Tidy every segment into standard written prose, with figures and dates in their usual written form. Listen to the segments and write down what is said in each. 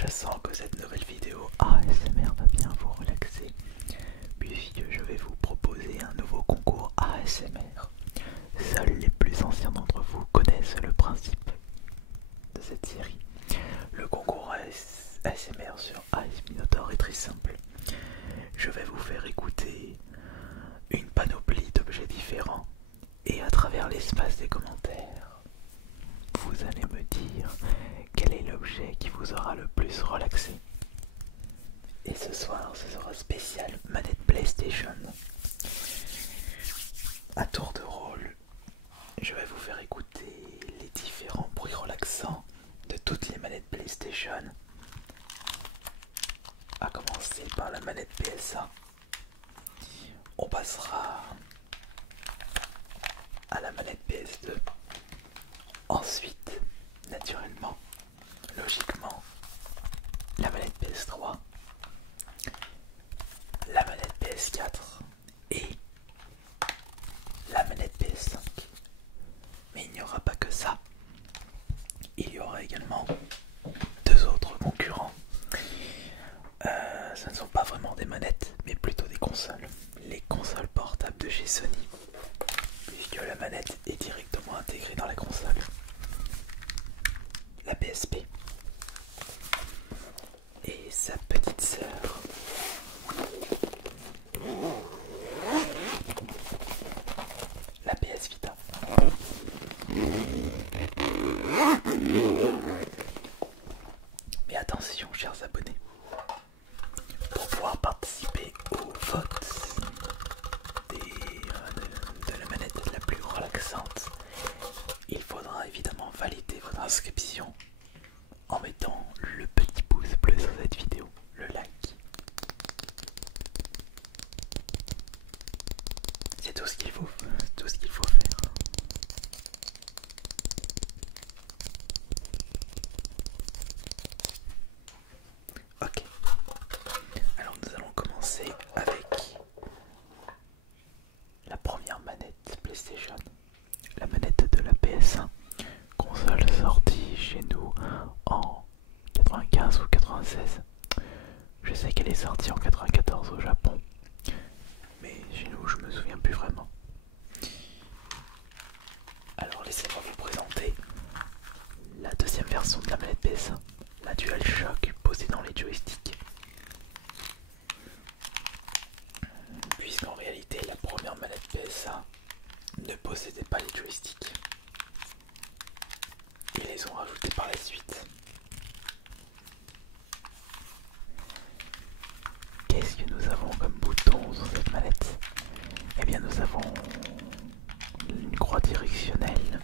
je sens que cette nouvelle vidéo ASMR va bien vous relaxer, puisque je vais vous proposer un nouveau concours ASMR. Seuls les plus anciens d'entre vous connaissent le principe de cette série. Le concours ASMR sur AS Minotaur est très simple. Je vais vous faire écouter une panoplie d'objets différents et à travers l'espace des commentaires, vous allez me dire quel est l'objet qui vous aura le plus relaxé. Et ce soir, ce sera spécial manette PlayStation. À tour de rôle, je vais vous faire écouter les différents bruits relaxants de toutes les manettes PlayStation. À commencer par la manette PS1. On passera à la manette PS2. Ensuite, naturellement, logiquement, la manette PS3, la manette PS4 et la manette PS5. Mais il n'y aura pas que ça. Il y aura également deux autres concurrents. Ce ne sont pas vraiment des manettes, mais plutôt des consoles. Les consoles portables de chez Sony, puisque la manette est directement intégrée dans la console. La PSP et sa petite sœur, la PS Vita. Mais attention, chers abonnés, pour pouvoir participer au vote de la manette la plus relaxante, il faudra évidemment valider votre inscription en mettant le petit pouce bleu sur cette vidéo, le like. C'est tout ce qu'il faut faire. Ok, alors nous allons commencer avec la première manette PlayStation, la manette de la PS1, console sortie chez nous en 95 ou 96. Je sais qu'elle est sortie en 94 au Japon, mais chez nous je me souviens plus vraiment. Alors laissez-moi vous présenter la deuxième version de la manette PS1, la DualShock posée dans les joysticks. Puisqu'en réalité la première manette PS1 ne possédait pas les joysticks. Ils les ont rajoutés par la suite. Qu'est-ce que nous avons comme bouton sur cette manette? Eh bien nous avons une croix directionnelle.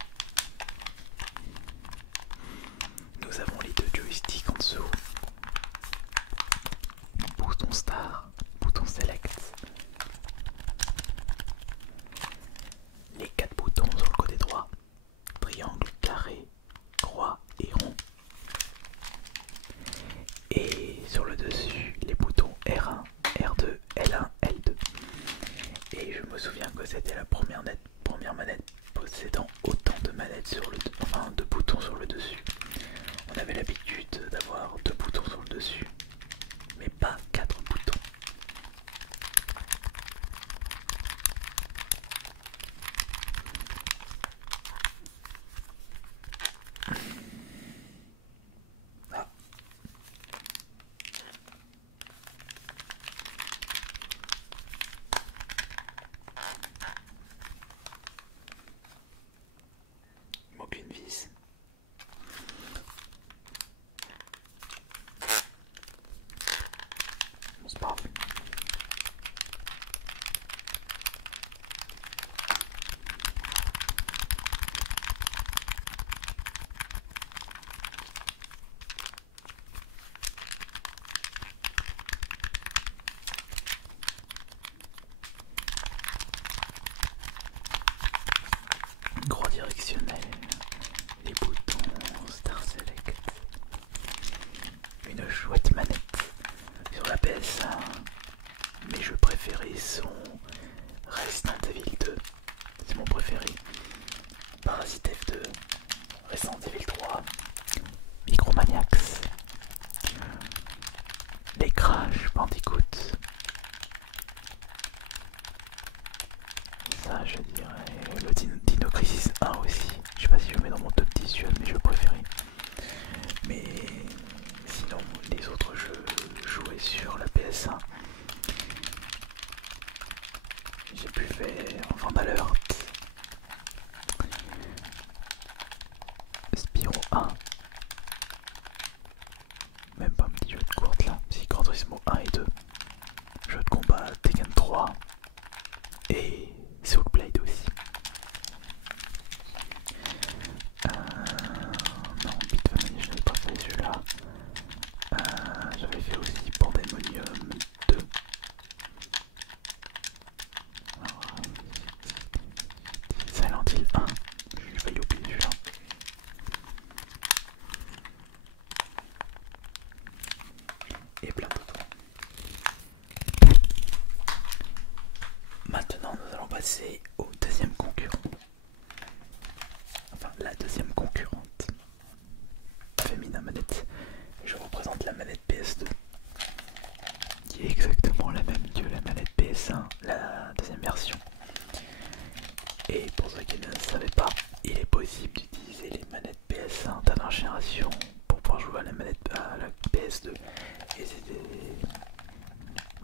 Nous avons les deux joysticks en dessous. Bouton Start, bouton Select. Les quatre boutons sur le côté droit. Triangle, carré, croix et rond. Et sur le dessus, les boutons R1, R2, L1, L2. Et je me souviens que c'était la première manette possédant autant de manettes de boutons sur le dessus. On avait l'habitude d'avoir deux boutons sur le dessus, mais pas quatre boutons. Ah. Il manque une vis. passer au deuxième concurrent. Enfin, la deuxième concurrente féminin manette. Je vous présente la manette PS2, qui est exactement la même que la manette PS1, la deuxième version. Et pour ceux qui ne le savaient pas, il est possible d'utiliser les manettes PS1 dernière génération pour pouvoir jouer à la manette à la PS2. Et c'était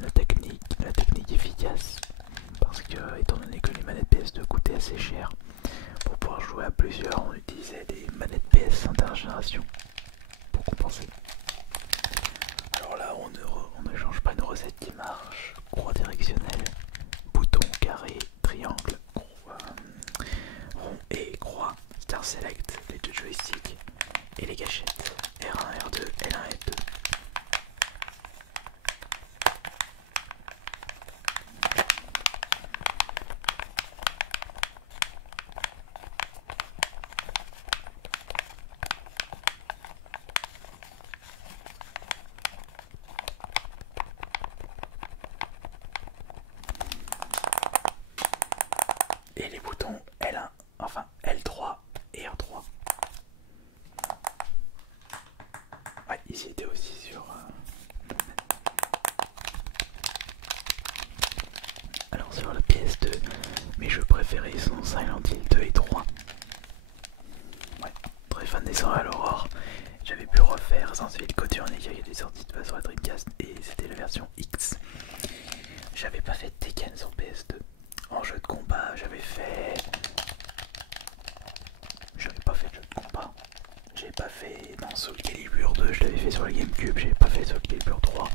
la technique efficace, parce que étant donné que les manettes PS2 coûtaient assez cher, pour pouvoir jouer à plusieurs, on utilisait des manettes PS1 dernière génération pour compenser. Alors là, on ne change pas une recette qui marche. Croix directionnelle, bouton, carré, triangle, rond et croix, Star Select, les deux joysticks et les gâchettes R1, R2, L1, L2. Et les boutons L1, enfin L3 et R3. Ouais, ils y étaient aussi sur... Alors sur la PS2, mes jeux préférés sont Silent Hill 2 et 3. Ouais, très fan des soirées à l'aurore. J'avais pu refaire Resident Evil Codurne qui était sorti de sur la Dreamcast et c'était la version X. J'avais pas fait Tekken sur PS2. En jeu de combat, j'avais pas fait de jeu de combat. J'ai pas fait dans Soul Calibur 2, je l'avais fait sur la Gamecube. J'ai pas fait Soul Calibur 3.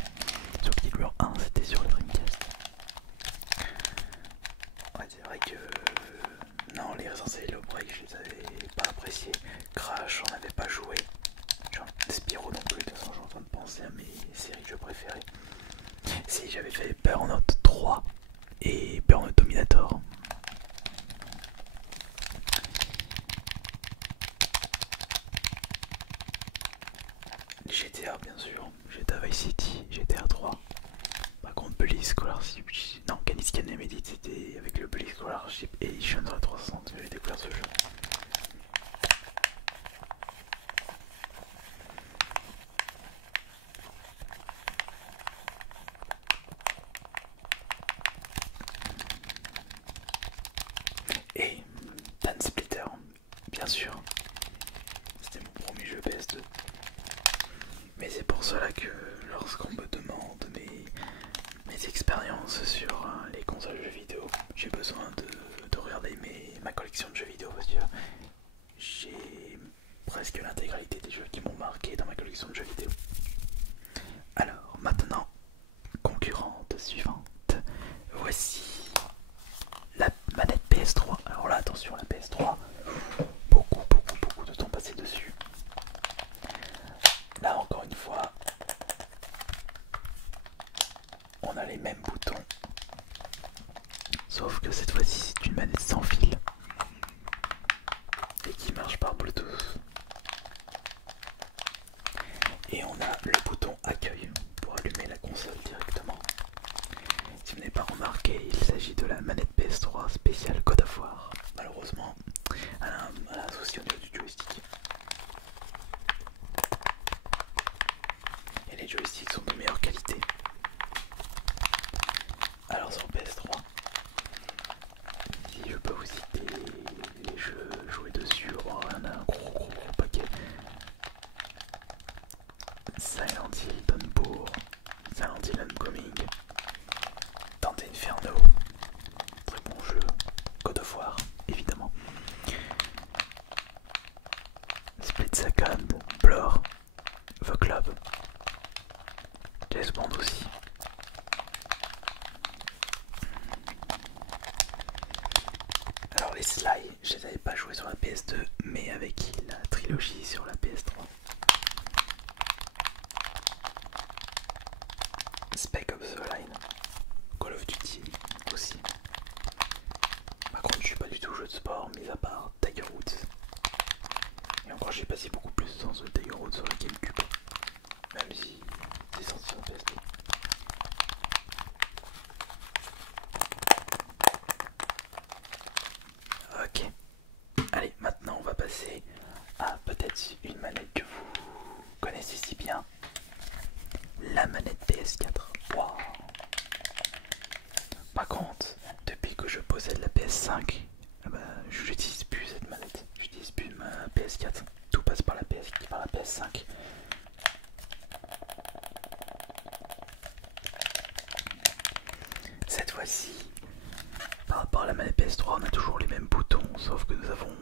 Soul Calibur 1, c'était sur la Dreamcast. Ouais, c'est vrai que non, les Resident Evil Outbreak, je les avais pas appréciés. Crash, on n'avait pas joué. Genre Spyro non plus. De toute façon, je suis en train de penser à mes séries de jeux préférées. Si, j'avais fait Burnout 3 et Burnout Dominator. GTA bien sûr, GTA Vice City, GTA 3. Par contre Bully Scholarship, non, Canis Can Edit, c'était avec le Bully Scholarship Edition sur la 360 que j'ai découvert ce jeu. Et Dan Splitter, bien sûr, c'était mon premier jeu PS2. Mais c'est pour cela que lorsqu'on me demande mes expériences sur les consoles de jeux vidéo, j'ai besoin de regarder ma collection de jeux vidéo parce que j'ai presque l'intégralité des jeux qui m'ont marqué dans ma collection de jeux vidéo. Alors maintenant, concurrente suivante, voici la manette PS3. Alors là attention, la PS3, beaucoup de temps passé dessus. Là encore une fois, on a les mêmes boutons, sauf que cette fois-ci c'est une manette sans fil et qui marche par Bluetooth. Et on a le bouton accueil pour allumer la console directement. Si vous n'avez pas remarqué, il s'agit de la manette PS3 spéciale God of War. Malheureusement, elle a un souci au niveau du joystick. Et les joysticks sont de meilleure qualité. Alors sur PS3, si je peux vous citer les jeux joués dessus, oh, il y en a un gros paquet. Silent Hill Downpour, Silent Hill Homecoming, Dante Inferno, très bon jeu, God of War évidemment, Split Second, Blur, The Club, James Bond aussi. Alors les Sly, je les avais pas joués sur la PS2, mais avec la trilogie sur la PS3. Spec Ops The Line, Call of Duty aussi. Par contre, je suis pas du tout jeu de sport, mis à part Tiger Woods. Et encore, j'ai passé beaucoup plus de temps sur Tiger Woods sur la Gamecube, même si c'est sorti sur la PS2. la manette PS4. Wow. Par contre, depuis que je possède la PS5, je n'utilise plus cette manette. J'utilise plus ma PS4. Tout passe par la PS5. Cette fois-ci, par rapport à la manette PS3, on a toujours les mêmes boutons, sauf que nous avons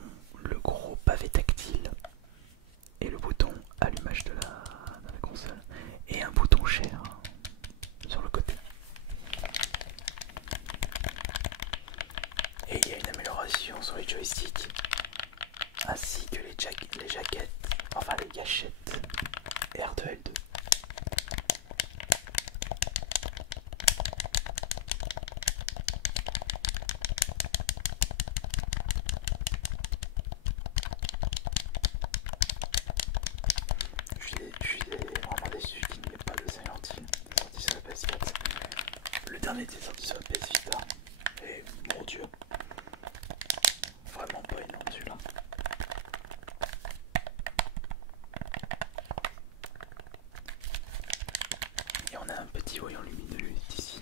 le gros pavé tactile et le bouton allumage de la console et un bouton share sur le côté. Et il y a une amélioration sur les joysticks ainsi que les jaquettes, enfin les gâchettes R2L2. Je suis vraiment déçu qu'il n'y ait pas de Silent Hill sorti sur la PS4. Le dernier était sorti sur la PS Vita. Et mon dieu, vraiment pas énorme celui-là. Et on a un petit voyant lumineux ici.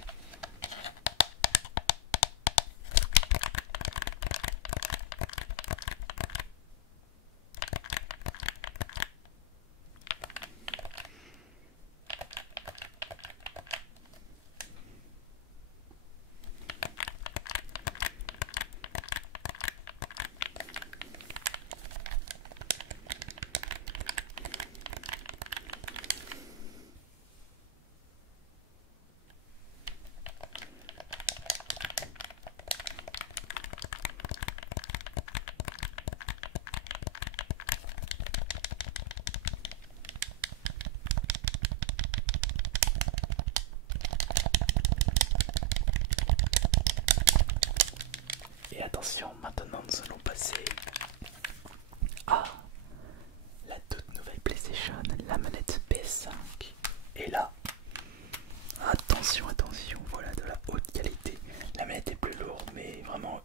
Et attention, maintenant nous allons passer à la toute nouvelle PlayStation, la manette PS5. Et là, attention, voilà de la haute qualité. La manette est plus lourde, mais vraiment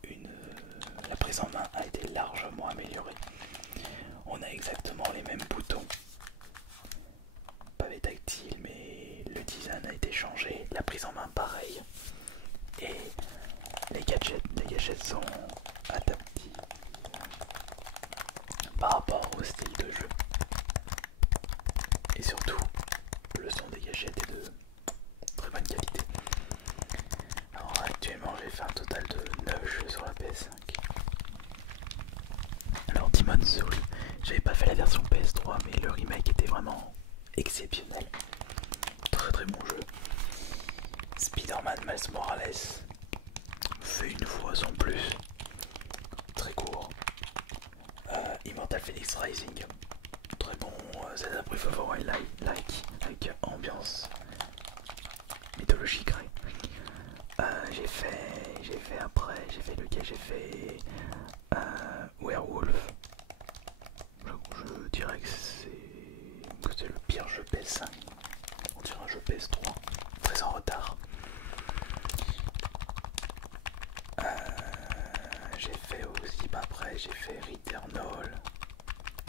la prise en main a été largement améliorée. On a exactement les mêmes boutons, pavé tactile, mais le design a été changé. La prise en main pareil. Et les gadgets sont adaptés par rapport au style de jeu. Et surtout, le son des gadgets est de très bonne qualité. Alors actuellement, j'ai fait un total de 9 jeux sur la PS5. Alors Demon's Souls, j'avais pas fait la version PS3, mais le remake était vraiment exceptionnel. Très très bon jeu. Spider-Man Miles Morales, fait une fois sans plus, très court. Immortal Phoenix Rising, très bon. Zelda Breath of the Wild avec ambiance mythologie grecque. J'ai fait lequel j'ai fait Werewolf. Je dirais que c'est le pire jeu PS5. On dirait un jeu PS3, très en retard. J'ai fait aussi, après j'ai fait Returnal,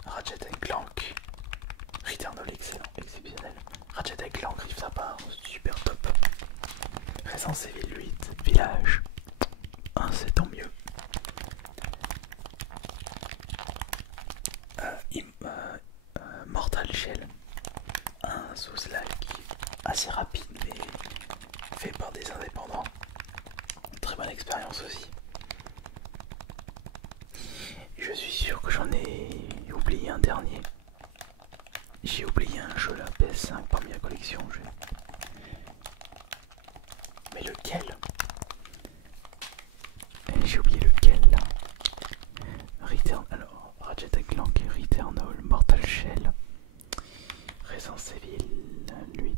Ratchet Clank. Returnal excellent, exceptionnel. Ratchet Clank, Rift Apart, super top. Resident Evil 8, Village, c'est tant mieux. Mortal Shell, un Souls-like assez rapide mais fait par des indépendants. Très bonne expérience aussi. Je suis sûr que j'en ai oublié un dernier. J'ai oublié un jeu la PS5 parmi la collection. Mais lequel? J'ai oublié lequel là. Alors, Ratchet Clank, Returnal, Mortal Shell, Resident Evil 8,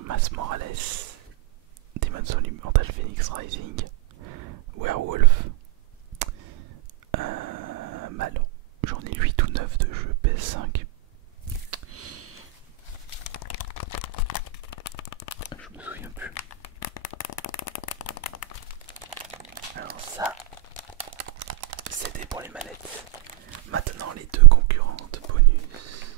Miles Morales, Demon's Souls, Immortal Phoenix Rising, Werewolf. Non, j'en ai 8 ou 9 de jeux PS5. Je me souviens plus. Alors ça, c'était pour les manettes. Maintenant les deux concurrentes bonus.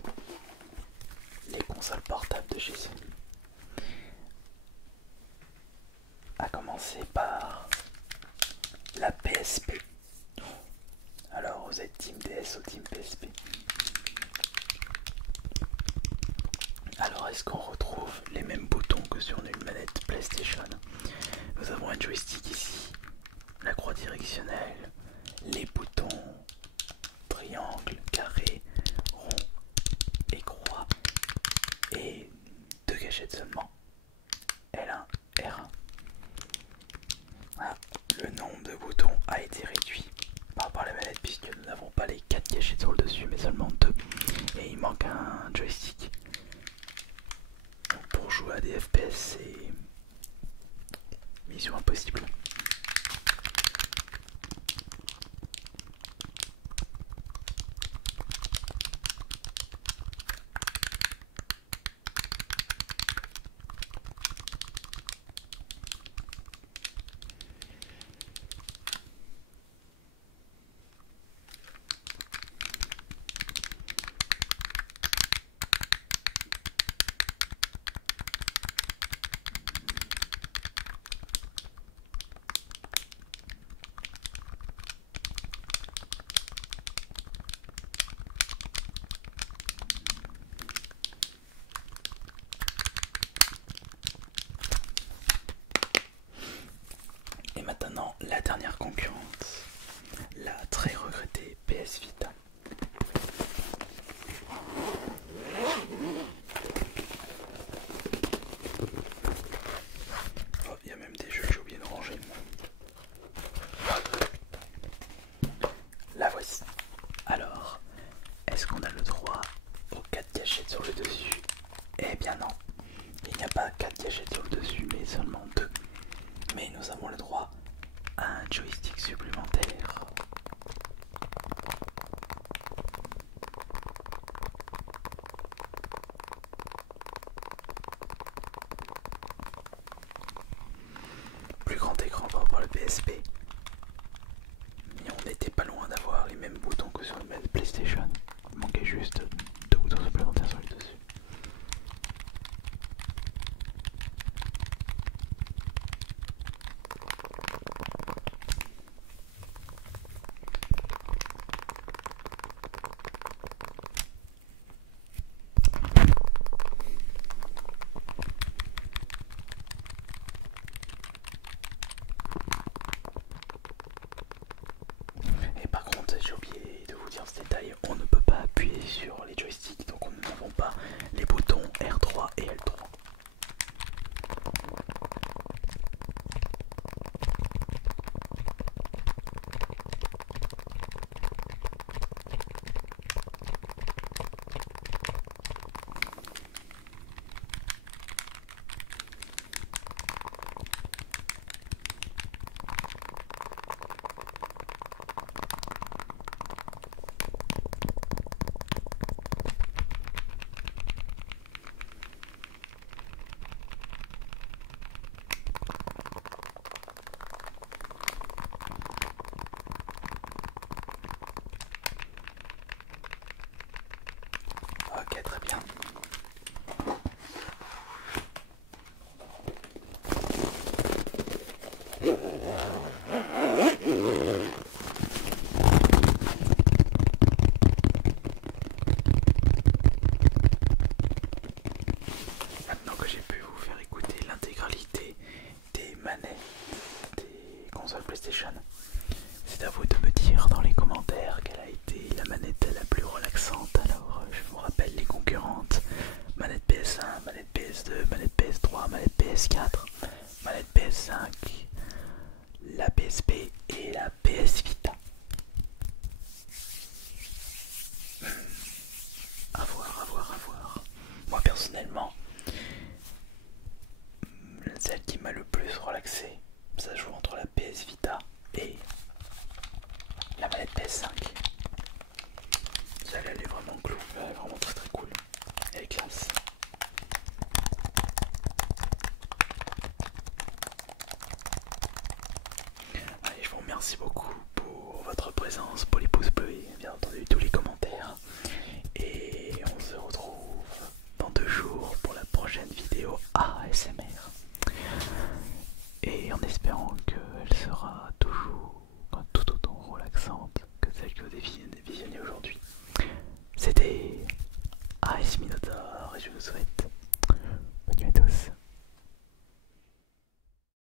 Team PSP. Alors, est-ce qu'on retrouve les mêmes boutons que sur une manette PlayStation? Nous avons un joystick ici, la croix directionnelle, les boutons triangle, carré, rond et croix, et deux gâchettes seulement, L1, R1. Voilà. Le nombre de boutons a été réduit par rapport à la manette puisque nous n'avons pas les 4 gâchettes sur le dessus mais seulement 2, et il manque un joystick. Donc pour jouer à des FPS, c'est mission impossible. Et maintenant, la dernière concurrence, la très regrettée PS Vita. Oh, il y a même des jeux que j'ai oublié de ranger. La voici. Alors, est-ce qu'on a le droit aux 4 gâchettes sur le dessus? Eh bien non, il n'y a pas 4 gâchettes sur le dessus, mais seulement 2. Mais nous avons le droit à un joystick supplémentaire. Plus grand écran par rapport au PSP. Mais on n'était pas loin d'avoir les mêmes boutons que sur le même PlayStation. Il manquait juste 2 boutons supplémentaires sur le dessus. Et par contre, j'ai oublié de vous dire ce détail, on ne peut pas appuyer sur les joysticks, donc nous n'avons pas les boutons R3 et L3. Ok, très bien. Maintenant que j'ai pu vous faire écouter l'intégralité des manettes des consoles PlayStation, c'est à vous de me dire dans les commentaires quelle a été la manette la plus relaxante. Alors je vous rappelle les concurrentes: manette PS1, manette PS2, manette PS3, manette PS4, manette PS5, la PSP et la PS Vita. À voir, à voir, à voir. Moi personnellement, celle qui m'a le plus relaxé, ça joue entre la PS Vita et la manette PS5. Celle elle est vraiment cool, elle est vraiment très très cool. Elle est classe. Allez, je vous remercie beaucoup pour votre présence, pour les pouces bleus et bien entendu tous les commentaires.